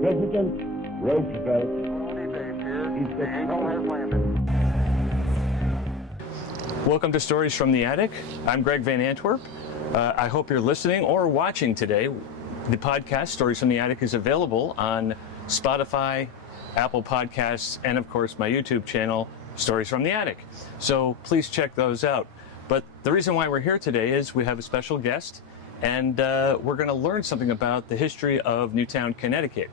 President Roosevelt is the president. Welcome to Stories from the Attic. I'm Greg Van Antwerp. I hope you're listening or watching today. The podcast, Stories from the Attic, is available on Spotify, Apple Podcasts, and of course my YouTube channel, Stories from the Attic. So please check those out. But the reason why we're here today is we have a special guest, and we're going to learn something about the history of Newtown, Connecticut.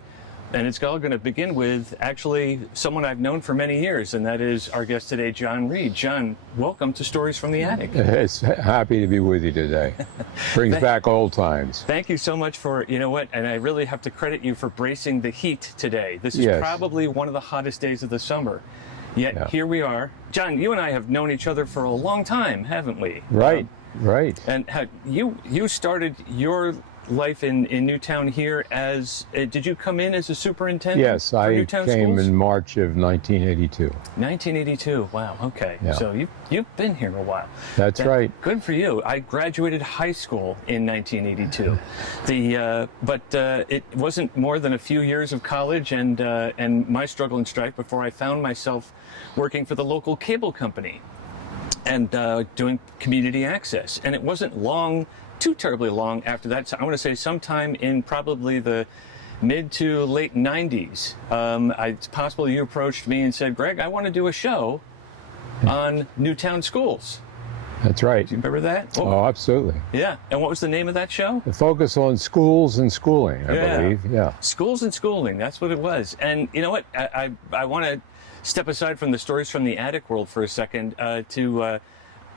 And it's all going to begin with actually someone I've known for many years, and that is our guest today, John Reed. John, welcome to Stories from the Attic. It's happy to be with you today. Brings back old times. Thank you so much for, you know what, and I really have to credit you for bracing the heat today. This is probably one of the hottest days of the summer. Yet here we are. John, you and I have known each other for a long time, haven't we? Right, right. And you started your life in Newtown here as, did you come in as a superintendent? Yes, I Newtown came Schools? in March of 1982. 1982, wow, okay. Yeah. So you've been here a while. That's right. Good for you. I graduated high school in 1982. But it wasn't more than a few years of college and my struggle and strife before I found myself working for the local cable company and doing community access. And it wasn't too terribly long after that. So I want to say sometime in probably the mid to late 90s, it's possible you approached me and said, Greg, I want to do a show on Newtown Schools. That's right. Do you remember that? Oh, absolutely. Yeah. And what was the name of that show? The focus on schools and schooling, I believe. Yeah. Schools and schooling. That's what it was. And you know what? I want to step aside from the Stories from the Attic world for a second to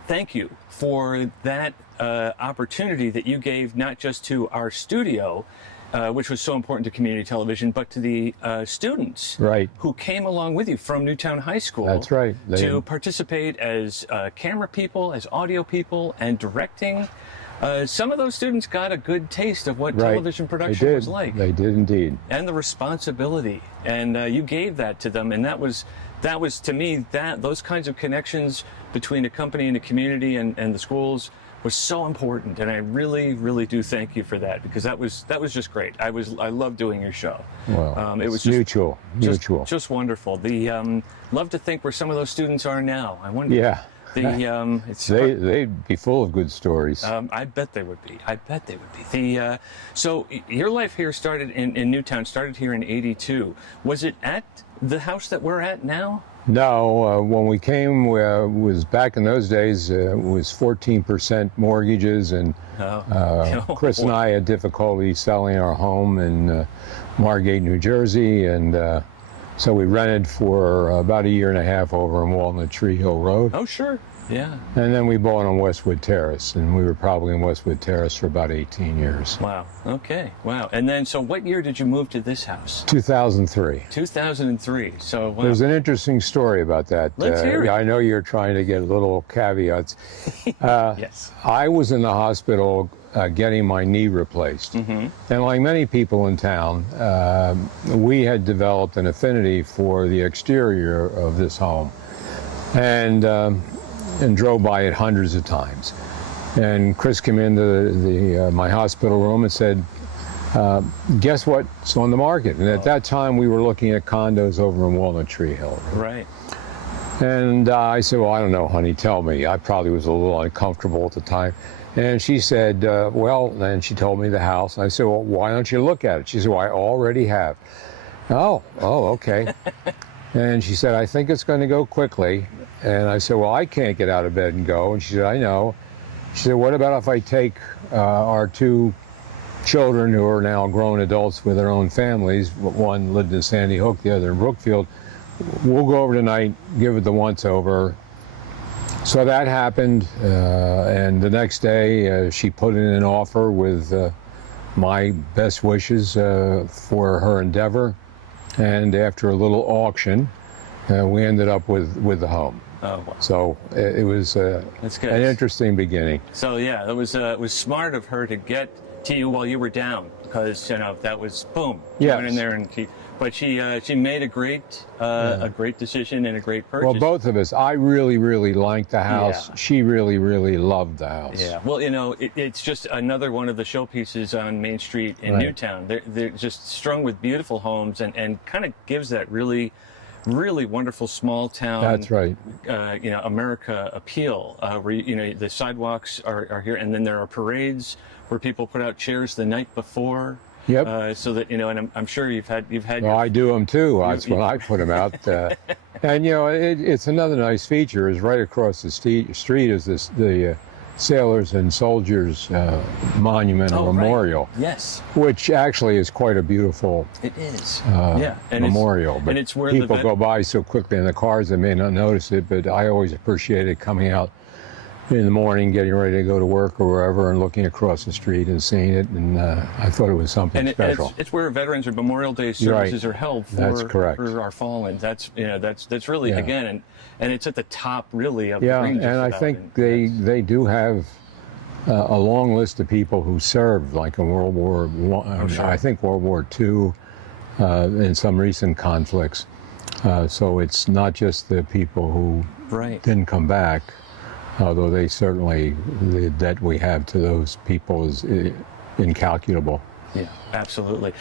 thank you for that opportunity that you gave not just to our studio, which was so important to community television, but to the students who came along with you from Newtown High School. That's right. To participate as camera people, as audio people, and directing. Some of those students got a good taste of what television production was like. They did indeed. And the responsibility. And you gave that to them, and that was to me, those kinds of connections between a company and a community and the schools was so important, and I really, really do thank you for that, because that was just great. I loved doing your show. Well, it was mutual. Just wonderful. Love to think where some of those students are now. I wonder. Yeah. They'd be full of good stories. I bet they would be. So your life here started in Newtown, started here in 82. Was it at the house that we're at now? No, when we came, was back in those days, it was 14% mortgages, and Chris and I had difficulty selling our home in Margate, New Jersey, and so we rented for about a year and a half over in Walnut Tree Hill Road. Oh, sure. Yeah. And then we bought on Westwood Terrace, and we were probably in Westwood Terrace for about 18 years. Wow. Okay. Wow. And then, so what year did you move to this house? 2003. 2003. So, wow. There's an interesting story about that. Let's hear it. I know you're trying to get little caveats. Yes. I was in the hospital getting my knee replaced. Mm-hmm. And like many people in town, we had developed an affinity for the exterior of this home. And drove by it hundreds of times. And Chris came into my hospital room and said, guess what's on the market? And at that time, we were looking at condos over in Walnut Tree Hill. Right. And I said, well, I don't know, honey, tell me. I probably was a little uncomfortable at the time. And she said, well, and she told me the house. And I said, well, why don't you look at it? She said, well, I already have. Oh, okay. And she said, I think it's going to go quickly. And I said, well, I can't get out of bed and go. And she said, I know. She said, what about if I take our two children who are now grown adults with their own families? One lived in Sandy Hook, the other in Brookfield. We'll go over tonight, give it the once over. So that happened. And the next day, she put in an offer with my best wishes for her endeavor. And after a little auction, we ended up with the home. Oh, wow. So it was an interesting beginning. So yeah, it was smart of her to get to you while you were down, because that was boom. Yes. She went in there and she but she made a great decision and a great purchase. Well, both of us. I really, really liked the house. Yeah. She really, really loved the house. Yeah. Well, it's just another one of the showpieces on Main Street in Right. Newtown. They're just strung with beautiful homes and kind of gives that really wonderful small town. That's right. America appeal. Where the sidewalks are here, and then there are parades where people put out chairs the night before. Yep. So that and I'm sure you've had. Well, I do them too. That's when I put them out. And it's another nice feature. Is right across the street is the Sailors and Soldiers Monument or Memorial. Right. Yes. Which actually is quite a beautiful It is. memorial. But it's where people go by so quickly in the cars they may not notice it. But I always appreciated coming out in the morning, getting ready to go to work or wherever, and looking across the street and seeing it. And I thought it was something special. It's where Veterans or Memorial Day services are held That's correct. for our fallen. That's really again, and it's at the top really of Yeah, the range. and I think they do have a long list of people who served, like in World War I. Sure. I think World War II, in some recent conflicts. So it's not just the people who didn't come back, although they certainly, the debt we have to those people is incalculable. Yeah, absolutely.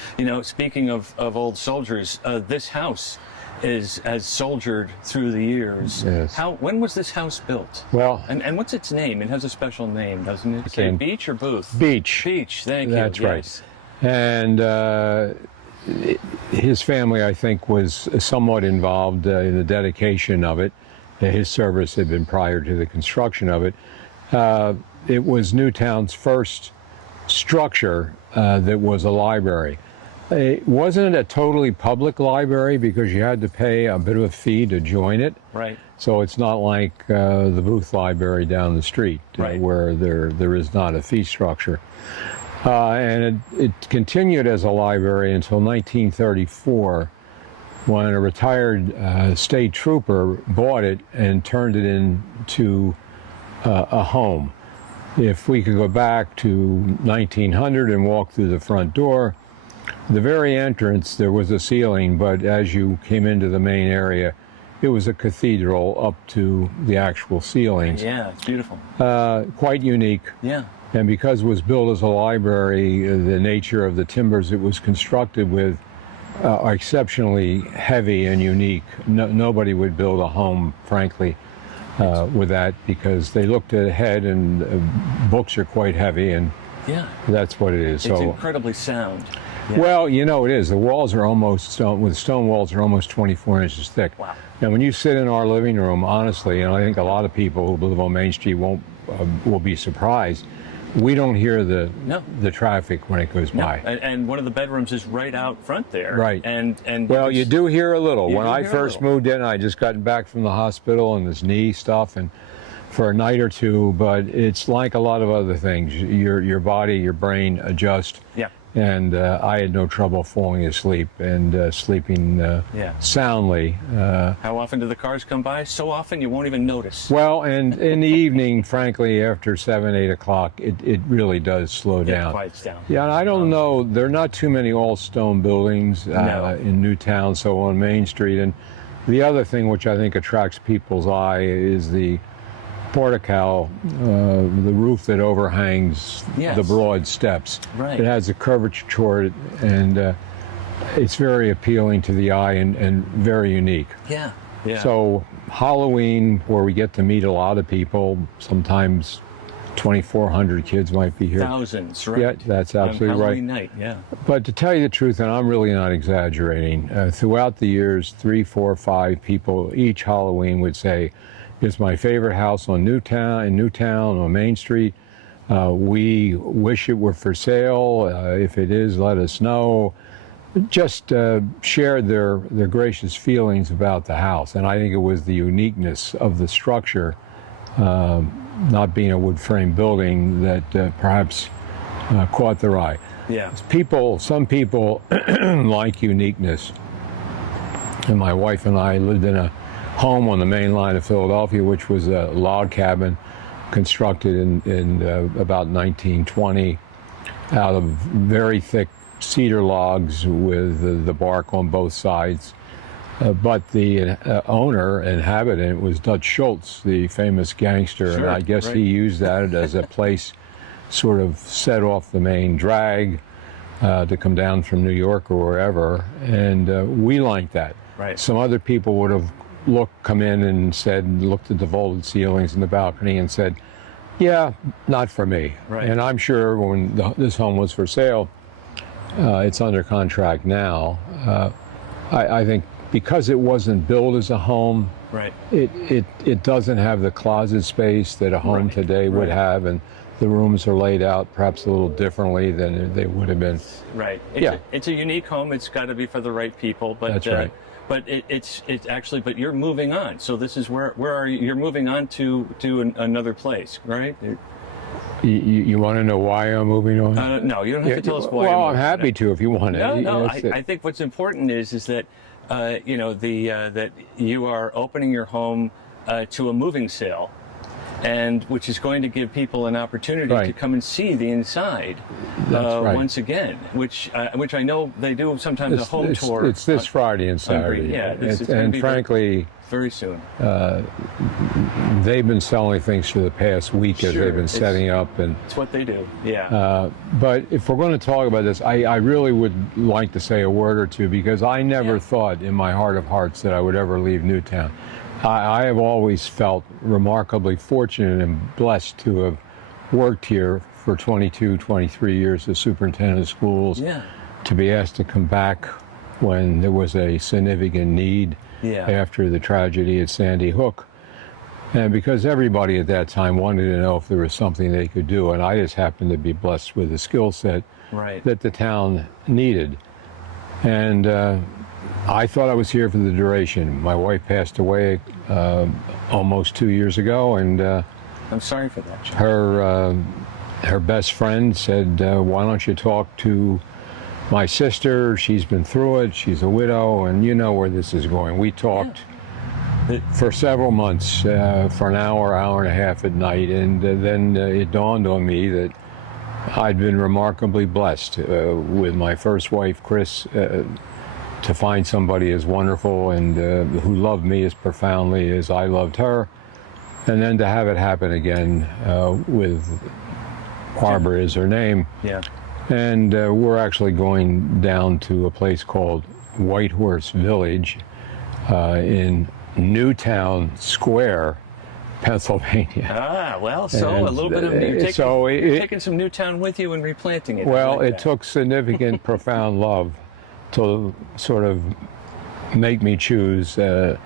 Speaking of old soldiers, this house has soldiered through the years. Yes. When was this house built? Well, and what's its name? It has a special name, doesn't it? Say Beach or Booth? Beach. Beach. Thank you. That's yes. right. And his family, I think, was somewhat involved in the dedication of it. His service had been prior to the construction of it. It was Newtown's first structure that was a library. It wasn't a totally public library because you had to pay a bit of a fee to join it. Right. So it's not like the Booth Library down the street, Right. where there is not a fee structure. And it continued as a library until 1934, when a retired state trooper bought it and turned it into a home. If we could go back to 1900 and walk through the front door, the very entrance there was a ceiling, but as you came into the main area, it was a cathedral up to the actual ceilings. Yeah, it's beautiful. Quite unique. Yeah. And because it was built as a library, the nature of the timbers it was constructed with are exceptionally heavy and unique. Nobody would build a home, frankly, with that, because they looked ahead, and books are quite heavy, and that's what it is. It's incredibly sound. Yeah. Well, it is. The walls are almost stone walls are almost 24 inches thick. Wow. Now, when you sit in our living room, honestly, and I think a lot of people who live on Main Street will be surprised, we don't hear the traffic when it goes by. And one of the bedrooms is right out front there. Right. And well, you do hear a little. When I hear a first little. moved in, I just gotten back from the hospital and this knee stuff, and for a night or two. But it's like a lot of other things. Your body, your brain adjust. Yeah. And I had no trouble falling asleep and sleeping soundly. How often do the cars come by? So often you won't even notice. Well, and in the evening, frankly, after 7, 8 o'clock, it really does slow down. It quiets down. Yeah, and I don't know, there are not too many all-stone buildings in Newtown, so on Main Street. And the other thing which I think attracts people's eye is the portico, the roof that overhangs the broad steps. Right. It has a curvature to it, and it's very appealing to the eye and very unique. Yeah. Yeah. So Halloween, where we get to meet a lot of people, sometimes 2,400 kids might be here. Thousands, right? Yeah, that's absolutely right. Halloween night, yeah. But to tell you the truth, and I'm really not exaggerating, throughout the years, 3, 4, 5 people each Halloween would say, "It's my favorite house in Newtown on Main Street. We wish it were for sale. If it is, let us know." Just shared their gracious feelings about the house. And I think it was the uniqueness of the structure, not being a wood frame building, that perhaps caught their eye. Yeah. Some people like uniqueness. And my wife and I lived in a home on the main line of Philadelphia, which was a log cabin constructed in about 1920. out of very thick cedar logs with the bark on both sides. But the owner, inhabitant, was Dutch Schultz, the famous gangster, Sure, and I guess right. he used that as a place, sort of set off the main drag to come down from New York or wherever, and we liked that. Right. Some other people would have come in and looked at the vaulted ceilings in the balcony and said, yeah, not for me. Right. And I'm sure when this home was for sale, it's under contract now. I think because it wasn't built as a home, Right. it doesn't have the closet space that a home Right, today would right. have, and the rooms are laid out perhaps a little differently than they would have been. Right. It's a unique home. It's got to be for the right people. But That's right. But it's actually. But you're moving on. So this is where are you? You're moving on to another place, right? You want to know why I'm moving on? No, you don't have to tell us why. Well, you're I'm moving. happy to if you want to. No. That's it. I think what's important is that that you are opening your home to a moving sale, and which is going to give people an opportunity Right. to come and see the inside That's right. once again, which I know they do sometimes a home tour. It's this Friday and Saturday. Yeah, it's gonna and be frankly, very soon. they've been selling things for the past week as Sure, they've been it's- setting up. And It's what they do. Yeah. but if we're going to talk about this, I really would like to say a word or two, because I never Yeah. thought in my heart of hearts that I would ever leave Newtown. I have always felt remarkably fortunate and blessed to have worked here for 22, 23 years as superintendent of schools. Yeah. To be asked to come back when there was a significant need Yeah. after the tragedy at Sandy Hook. And because everybody at that time wanted to know if there was something they could do, and I just happened to be blessed with a skill set Right. that the town needed. And I thought I was here for the duration. My wife passed away almost 2 years ago, and I'm sorry for that, John. her best friend said, why don't you talk to my sister? She's been through it. She's a widow, and you know where this is going. We talked for several months, for an hour and a half at night, and then it dawned on me that I'd been remarkably blessed with my first wife, Chris, to find somebody as wonderful and who loved me as profoundly as I loved her, and then to have it happen again with Barbara is her name. Yeah. And we're actually going down to a place called Whitehorse Village in Newtown Square, Pennsylvania. Ah, well, so And, a little bit of you're taking some Newtown with you and replanting it. I Well, like it that. took significant, profound love to sort of make me choose that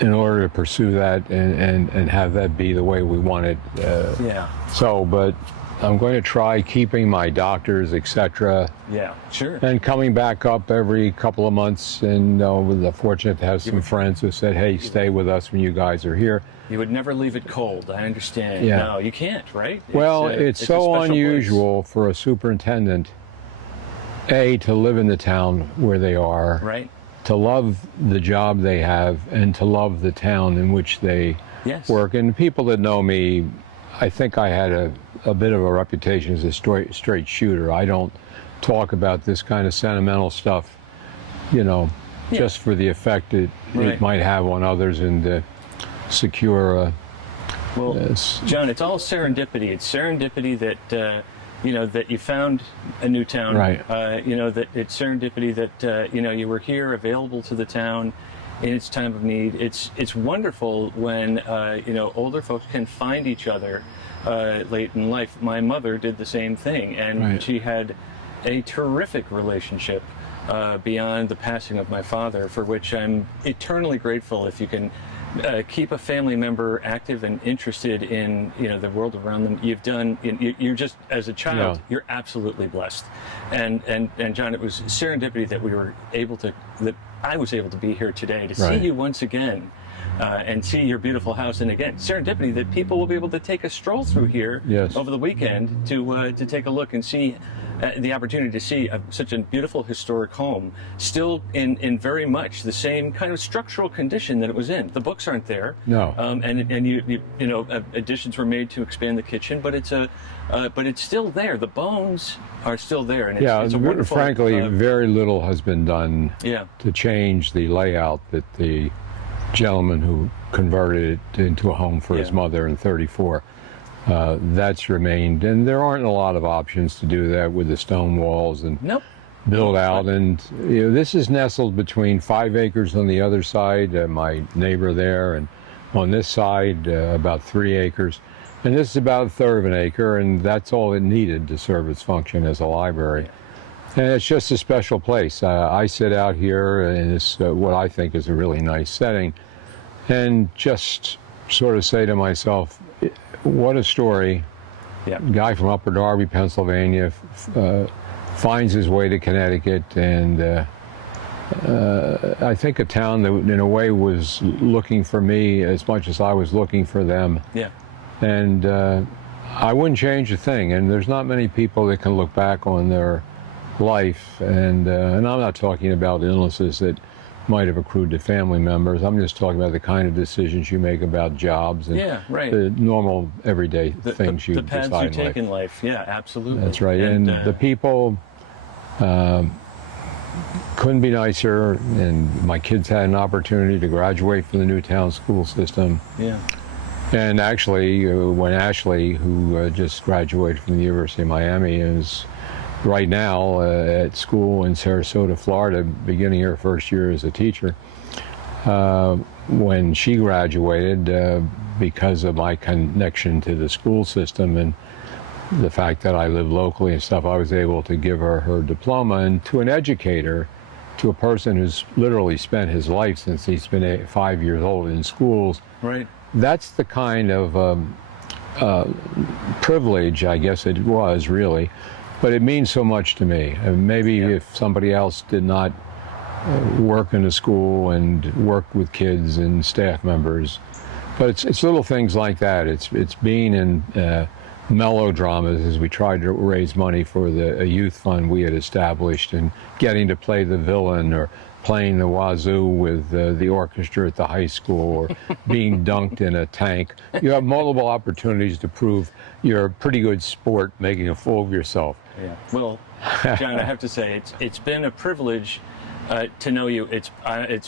in order to pursue that and have that be the way we want it. Yeah. So, but I'm going to try keeping my doctors, etc., Yeah. Sure. and coming back up every couple of months. And we're fortunate to have some friends who said, hey, stay with us when you guys are here. You would never leave it cold. I understand. Yeah. No, you can't, right? Well, a it's so special place. unusual for a superintendent, A, to live in the town where they are, Right? to love the job they have, and to love the town in which they Yes. work. And people that know me, I think I had a bit of a reputation as a straight shooter. I don't talk about this kind of sentimental stuff, just for the effect it Right. might have on others and to secure Well, Yes. John, it's all serendipity. It's serendipity that that you found a new town. Right. That it's serendipity that you were here, available to the town in its time of need. It's wonderful when older folks can find each other late in life. My mother did the same thing, and Right. she had a terrific relationship beyond the passing of my father, for which I'm eternally grateful. If you can keep a family member active and interested in the world around them, you've done. You're just, as a child, Yeah. you're absolutely blessed. And John, it was serendipity that that I was able to be here today to see Right. you once again. And see your beautiful house, and again, serendipity that people will be able to take a stroll through here Yes. over the weekend to take a look and see the opportunity to see such a beautiful historic home still in very much the same kind of structural condition that it was in. The books aren't there. No. And you know, additions were made to expand the kitchen, but it's still there. The bones are still there, and it's a wonderful. Frankly, very little has been done to change the layout that the gentleman who converted it into a home for his mother in '34. That's remained, and there aren't a lot of options to do that with the stone walls and build out. And you know, this is nestled between 5 acres on the other side, my neighbor there, and on this side about 3 acres. And this is about 1/3 of an acre, and that's all it needed to serve its function as a library. And it's just a special place. I sit out here in this, what I think is a really nice setting, and just sort of say to myself, what a story. Guy from Upper Darby, Pennsylvania, finds his way to Connecticut, and I think a town that in a way was looking for me as much as I was looking for them. And I wouldn't change a thing, and there's not many people that can look back on their life, and I'm not talking about illnesses that might have accrued to family members. I'm just talking about the kind of decisions you make about jobs and the normal everyday things you decide in life. The paths you take in life, absolutely. That's right, and the people couldn't be nicer, and my kids had an opportunity to graduate from the Newtown School System. And actually, when Ashley, who just graduated from the University of Miami, is right now at school in Sarasota, Florida, beginning her first year as a teacher. When she graduated, because of my connection to the school system and the fact that I live locally and stuff, I was able to give her her diploma. And to an educator, to a person who's literally spent his life since he's been 5 years old in schools, that's the kind of privilege, I guess it was really, but it means so much to me. And maybe if somebody else did not work in a school and work with kids and staff members, but it's little things like that. It's being in melodramas as we tried to raise money for a youth fund we had established, and getting to play the villain, or playing the wazoo with the orchestra at the high school, or being dunked in a tank. You have multiple opportunities to prove you're a pretty good sport, making a fool of yourself. Well, John, I have to say, it's been a privilege to know you. It's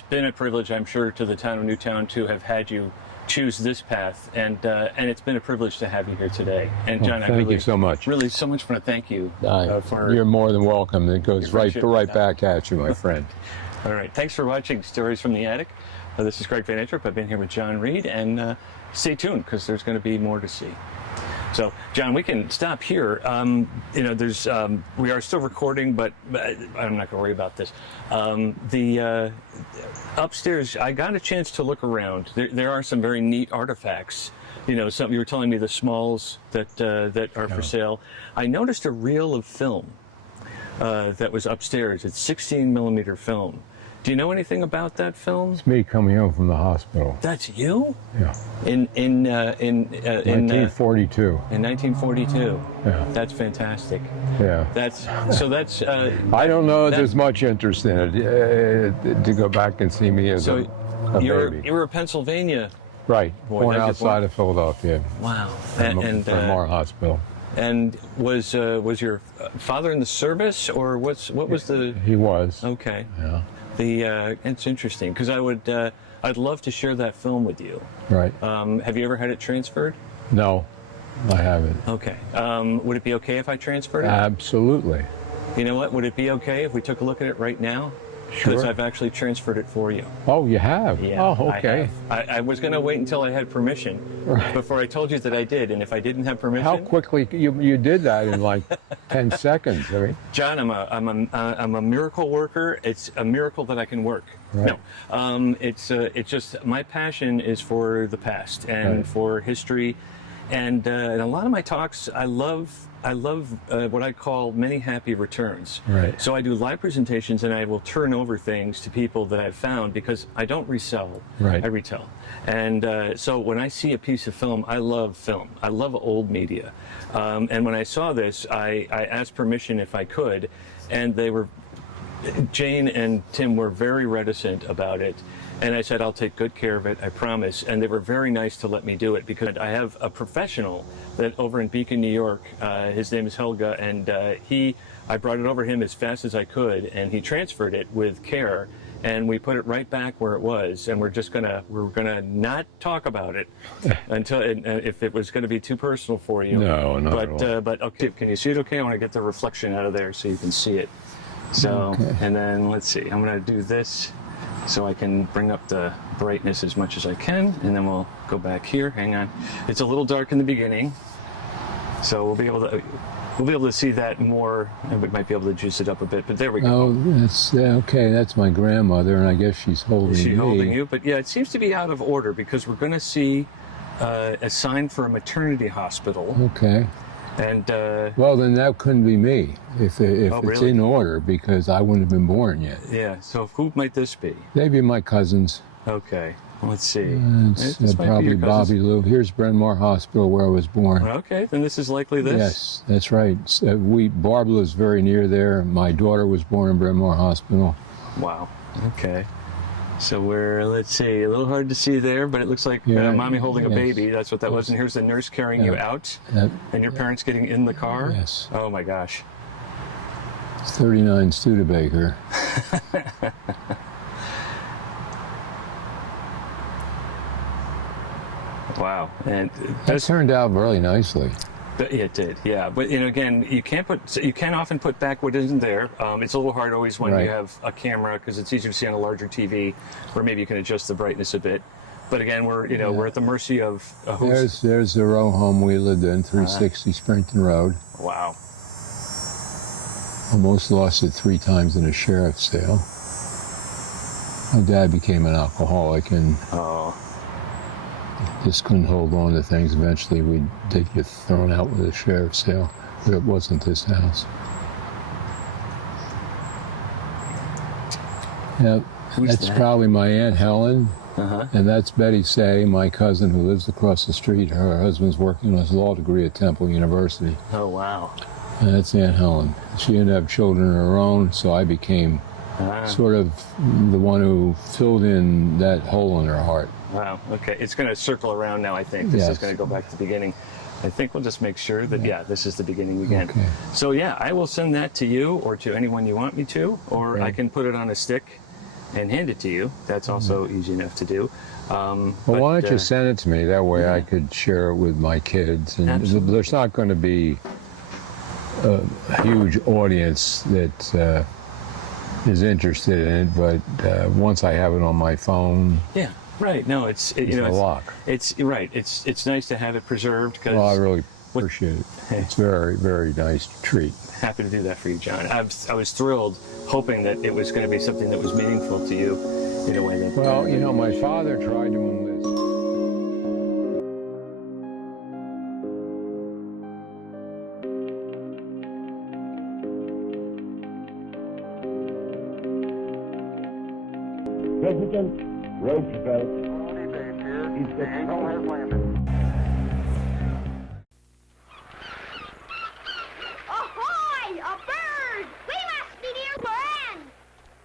been a privilege, I'm sure, to the town of Newtown to have had you choose this path, and it's been a privilege to have you here today. And John, thank you so much. Really, so much want to thank you for. You're more than welcome. It goes right back at you, my friend. All right, thanks for watching Stories from the Attic. This is Greg Van Antwerp. I've been here with John Reed, and stay tuned because there's going to be more to see. So, John, we can stop here. You know, there's we are still recording, but I'm not going to worry about this. The upstairs, I got a chance to look around. There are some very neat artifacts. You know, you were telling me the smalls that are for sale. I noticed a reel of film that was upstairs. It's 16mm film. Do you know anything about that film? It's me coming home from the hospital. That's you? Yeah. In 1942. In 1942. Yeah. That's fantastic. Yeah. That's. I don't know if there's much interest in it to go back and see me as a baby. You were a Pennsylvania. Right. Born outside of Philadelphia. Wow. From Moore Hospital. And was your father in the service, or what was the? He was. Okay. Yeah. It's interesting because I'd love to share that film with you. Right. Have you ever had it transferred? No, I haven't. Okay. Would it be okay if I transferred it? Absolutely. You know what? Would it be okay if we took a look at it right now? Sure. Because I've actually transferred it for you. Oh, you have? Yeah. Oh, okay. I was going to wait until I had permission before I told you that I did, and if I didn't have permission. How quickly you did that in like 10 seconds? I mean. John, I'm a miracle worker. It's a miracle that I can work. Right. No, it's just my passion is for the past and for history, and in a lot of my talks, I love I love what I call many happy returns. Right. So I do live presentations, and I will turn over things to people that I've found because I don't resell. Right. I retell. And so when I see a piece of film, I love film. I love old media. And when I saw this, I asked permission if I could, and Jane and Tim were very reticent about it. And I said, I'll take good care of it, I promise. And they were very nice to let me do it because I have a professional that over in Beacon, New York, his name is Helga, and I brought it over him as fast as I could, and he transferred it with care, and we put it right back where it was, and we're gonna not talk about it until, if it was gonna be too personal for you. No, not at all. But okay, can you see it okay? I want to get the reflection out of there so you can see it. So, Okay. And then let's see, I'm gonna do this so I can bring up the brightness as much as I can, and then we'll go back here. Hang on. It's a little dark in the beginning, so we'll be able to see that more, and we might be able to juice it up a bit, but there we go. Oh, that's okay. That's my grandmother, and I guess she's holding Is she me. holding you? But yeah, it seems to be out of order because we're going to see a sign for a maternity hospital. Okay. And Well, then that couldn't be me if Oh, it's really? in order, because I wouldn't have been born yet. yeah, so who might this be? Maybe my cousins. Okay, let's see. It's This might be probably your cousins. Bobby Lou. Here's Bryn Mawr Hospital where I was born. Okay, then this is likely this. Yes, that's right. Barb lives very near there. My daughter was born in Bryn Mawr Hospital. Wow. Okay. So let's see, a little hard to see there, but it looks like Yeah, mommy holding a yes. baby. That's what that was. And here's the nurse carrying you Yeah. out, That- and your parents getting in the car. Yes. Oh my gosh. It's 39 Studebaker. Wow. And That turned out really nicely. it did, yeah. But again, you can often put back what isn't there. It's a little hard always when Right. you have a camera because it's easier to see on a larger TV, where maybe you can adjust the brightness a bit. But again, we're at the mercy of who's. There's the row home we lived in, 360 Springton Road. Wow. Almost lost it 3 times in a sheriff's sale. My dad became an alcoholic and Oh. just couldn't hold on to things. Eventually, we did get thrown out with a sheriff's sale, but it wasn't this house. Yeah, Who's that's that? probably my Aunt Helen. Uh-huh. And that's Betty Say, my cousin who lives across the street. Her husband's working on his law degree at Temple University. Oh wow. And that's Aunt Helen. She didn't have children of her own, so I became sort of the one who filled in that hole in her heart. Wow. Okay. It's going to circle around now, I think. This is Yes. going to go back to the beginning. I think we'll just make sure that, this is the beginning again. Okay. So, yeah, I will send that to you or to anyone you want me to, or Okay. I can put it on a stick and hand it to you. That's also easy enough to do. Well, why don't you send it to me? That way I could share it with my kids. And Absolutely. there's not going to be a huge audience that is interested in it, but once I have it on my phone, Yeah. Right. No, it's a lock. It's right. It's nice to have it preserved because Well, I really appreciate it. It's a very, very nice treat. happy to do that for you, John. I was thrilled, hoping that it was going to be something that was meaningful to you in a way that. Well, my father tried to enlist. President Roosevelt is the president. Ahoy! A bird! We must be near land!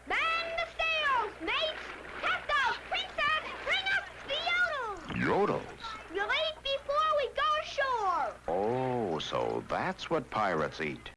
Man the sails, mates! Tack out, princess! Bring us the yodels! Yodels? We'll eat before we go ashore! Oh, so that's what pirates eat.